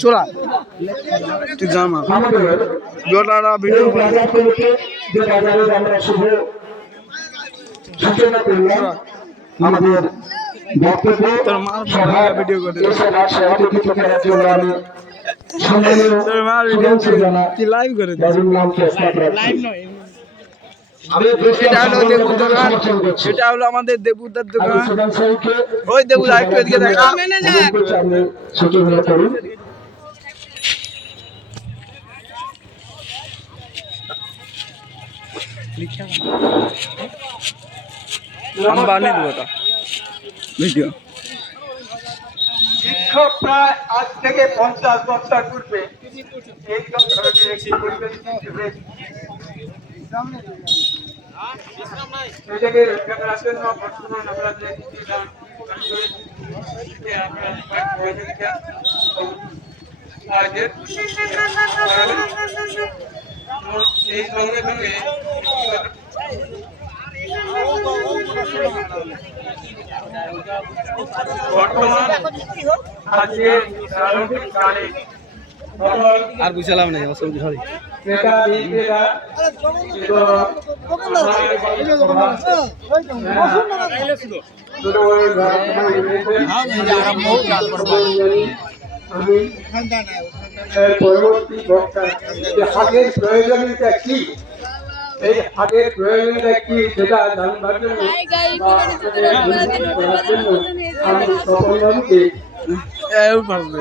চোরা তুই জামা জোটারা ভিডিও আমাদের বক্তব্য তোর মা ভিডিও করে লাইভ করে সেটা হলো আমাদের দেবুদার দোকান। ওই দেবুদা একটু এদিকে দেখা। আমি বানিয়ে দেবো ওটা ভিডিও। শিক্ষক প্রায় আজ থেকে 50 বছর পূর্বে এইরকম ধরনের একটি পরিবেশ সৃষ্টি হয়েছে। এটাকে রক্ষা করার জন্য বর্তমান আমরা যে এই সঙ্গে সঙ্গে বর্তমান আজকে সার্বিক কালে আর বুঝলাম না সবজি সরি এটা দিয়েরা পরবর্তী বক্তা যে হাতের প্রয়োজনীয়তা কি, এই হাতের প্রয়োজনীয়তা কি সেটা জানবার জন্য আমি সকলকে আমরা